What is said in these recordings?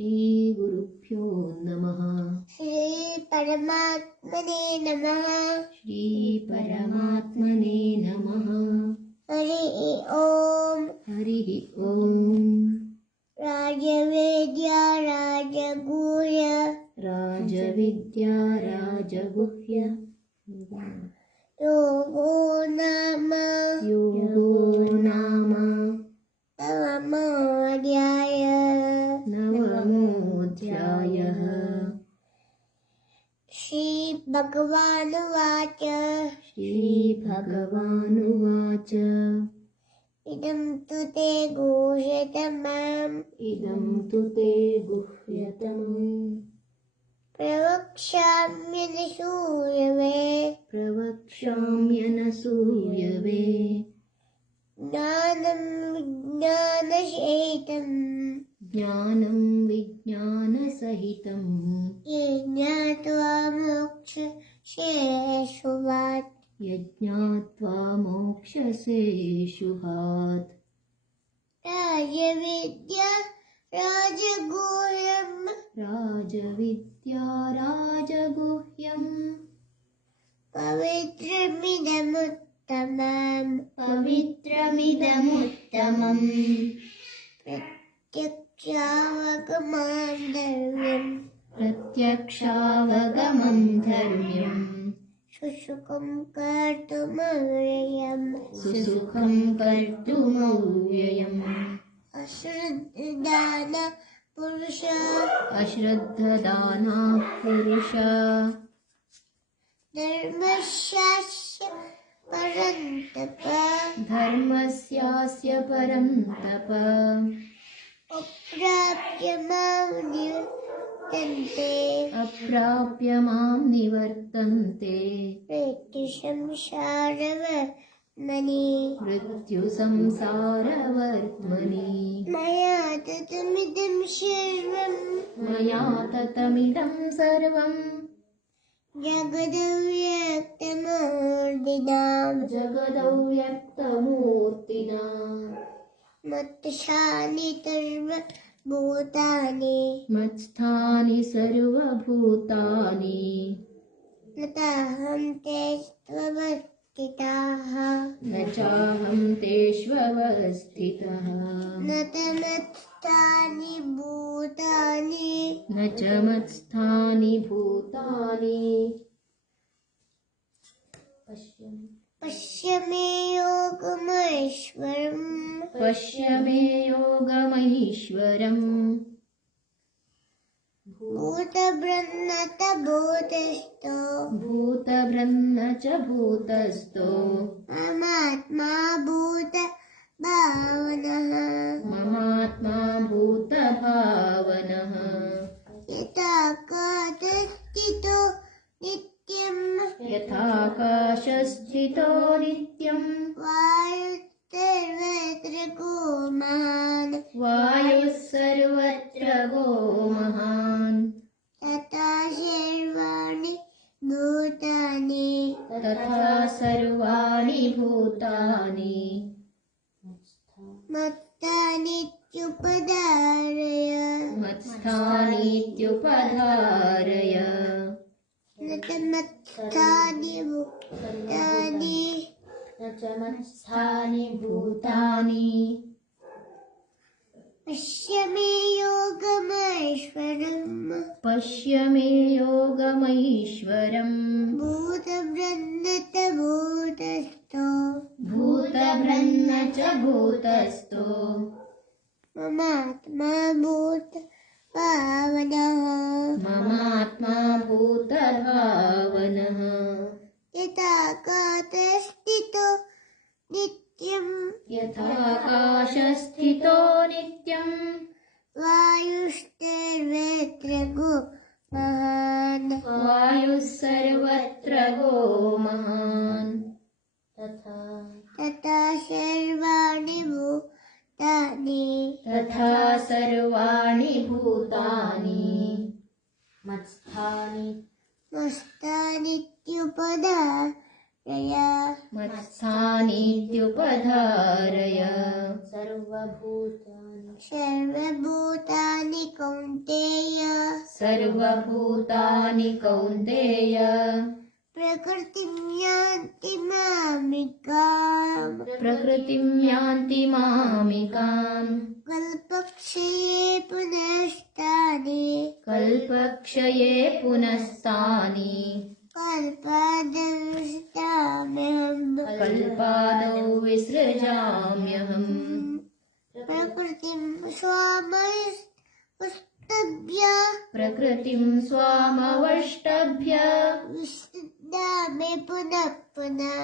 श्रीगुरुभ्यो नमः। श्रीपरमात्मने नमः। श्रीपरमात्मने नमः। हरिः ओम्। हरिः ओम्। राजवेद्या राजगुह्य राजविद्या राजगुह्य योगो नाम नवमोऽध्यायः। श्रीभगवानुवाच श्रीभगवानुवाच इदं तु ते गुह्यतमम् इदं तु ते गुह्यतमम् प्रवक्ष्याम्यनसूयवे ज्ञानं विज्ञानसहितं ये ज्ञात्वा यज्ञात्वा मोक्षसे शुभात्। राजविद्या राजगुह्यं पवित्रमिदमुत्तमम् प्रत्यक्षावगमं धर्म्यम् सुसुखं कर्तुमव्ययम् अश्रद्धदानः पुरुष धर्मस्यास्य परन्तप अप्राप्य मां निवर्तन्ते मृत्युसंसारवर्त्मनि मया ततमिदं सर्वं जगदव्यक्तमूर्तिना मत्स्थानि सर्वभूतानि न चाहं तेष्वस्थितः न च मत्स्थानि भूतानि पश्य मे योगमैश्वरम् भूतभृन्न च भूतस्थो ममात्मा भूतभावनः यथाकाशस्थितो नित्यम् वायुः सर्वत्र गो महान् तथा सर्वाणि भूतानि मत्स्थानीत्युपधारय न च मत्स्थानि भूतानि पश्य मे योगमैश्वरम् भूतभृन्न च भूतस्थो ममात्मा भूतभावनः यथाकाशस्थितो नित्यम् वायुः सर्वत्र गो महान् तथा सर्वाणि भूतानि मत्स्थानीत्युपधारय सर्वभूतानि कौन्तेय सर्वभूतानि कौन्तेय प्रकृतिं यान्ति मामिकाम् प्रकृतिं यान्ति मामिकाम् कल्पक्षये पुनस्तानि कल्पक्षये पुनस्तानि कल्पादौ विसृजाम्यहम् प्रकृतिं स्वामस्तभ्य प्रकृतिं स्वामवष्टभ्य विसृजामि पुनः पुनः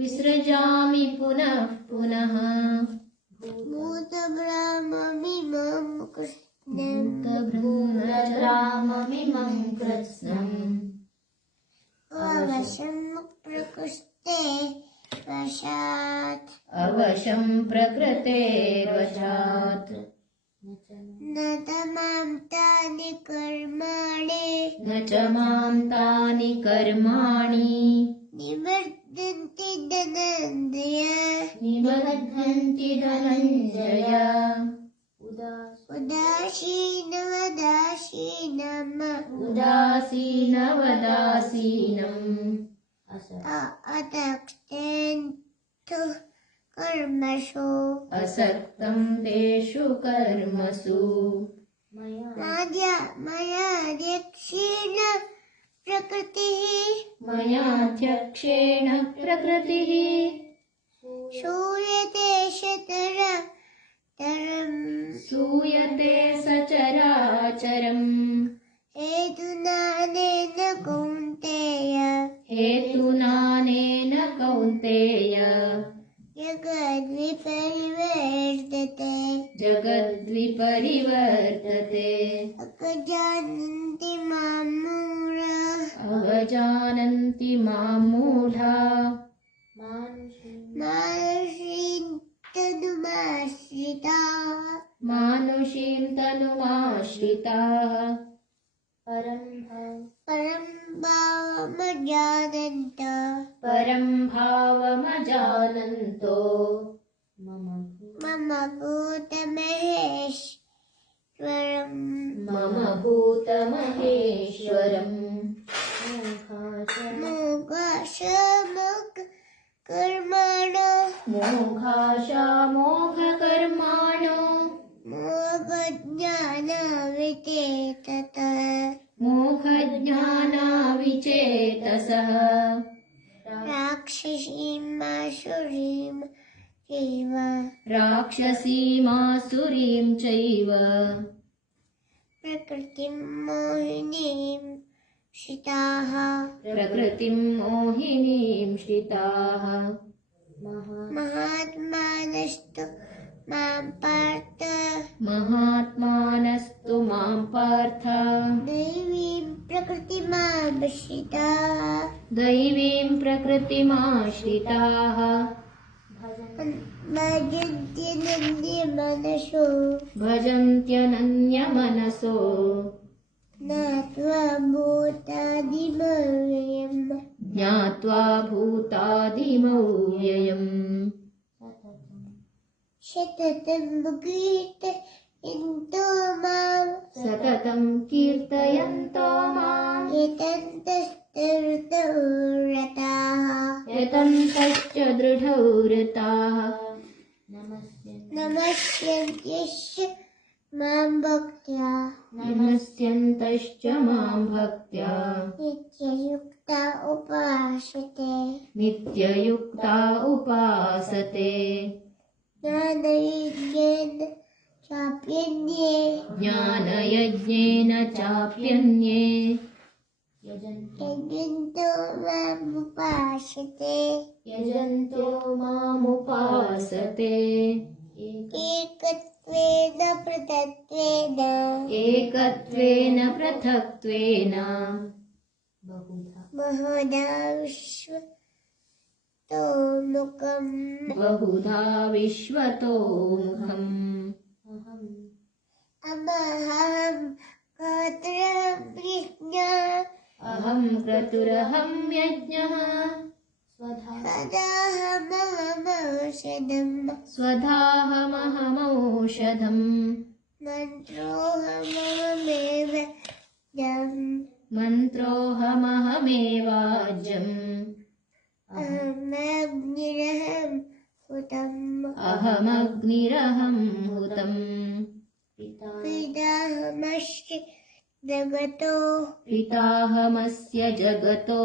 विसृजामि पुनः पुनः भूतब्रह्ममिमं कृष्णम् भूतब्रह्ममिमं कृत्स्नम् अवशं प्रकृष्टे वशात् अवशं प्रकृतेर्वशात् न तमां तानि कर्माणि न च मां तानि कर्माणि निवर्तन्ति धनञ्जय निबध्नन्ति धनञ्जय उदासीनवदासीनम् अतक्तेन्तु कर्मसु असक्तं तेषु कर्मसु मयाध्यक्षेण प्रकृतिः मयाध्यक्षेण प्रकृतिः श्रूयते सूयते सचराचरम् हेतुनानेन कौन्तेय हेतुनानेन कौन्तेय जगद्विपरिवर्तते अजानन्ति मां मूढाः अवजानन्ति मां मूढा मानुषीं तनुमाश्रिताः परं भावमजानन्तो मम भूतमहेश्वरम् मोघाशामोघकर्माणो मोघज्ञानाविचेतसः राक्षसीमासुरीं चैव प्रकृतिं मोहिनीं श्रिताः प्रकृतिं मोहिनीं श्रिताः महात्मानस्तु मां पार्थ दैवीं प्रकृतिमाश्रिताः भजन्त्यनन्यमनसो ज्ञात्वा भूतादिमव्ययम् सततं कीर्तयन्तो माम् यतन्तश्च दृढौ रताः नमस्यन्तश्च मां भक्त्या नित्ययुक्ता उपासते ज्ञानयज्ञेन चाप्यन्ये यजन्तो मामुपासते एकत्वेन पृथक्त्वेन बहुधा विश्वतोमुखम् अहं क्रतुरहं यज्ञः स्वधाहमहमौषधम् मन्त्रोऽहमहमेवाज्यम् अहमग्निरहं हुतम् पिताहमस्य जगतो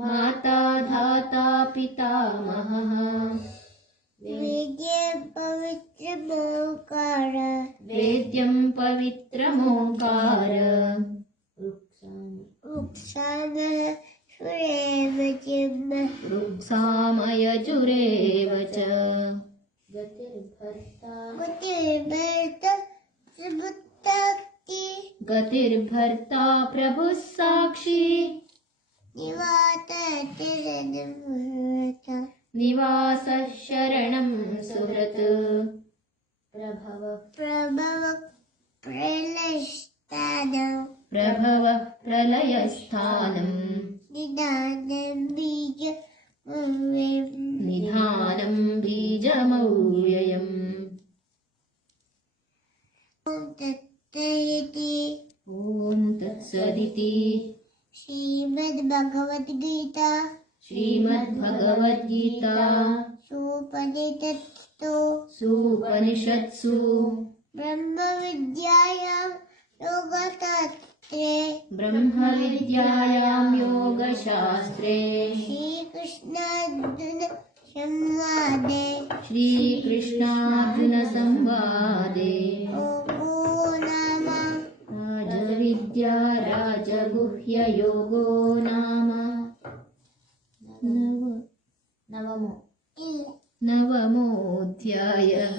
माता धाता पितामहः वेद्यं पवित्रमोङ्कार ऋक्सामयजुरेव च गतिर्भर्ता प्रभुः साक्षी निवासः शरणं सुहृत् प्रभवः प्रलयस्थानम् निधानं बीजमव्ययम् ॐ तत्सदिति श्रीमद्भगवद्गीता सुपनिषत्सु ब्रह्मविद्यायां योगशास्त्रे श्रीकृष्णार्जुनसंवादे राजविद्या राजगुह्ययोगो नाम नवमोऽध्यायः।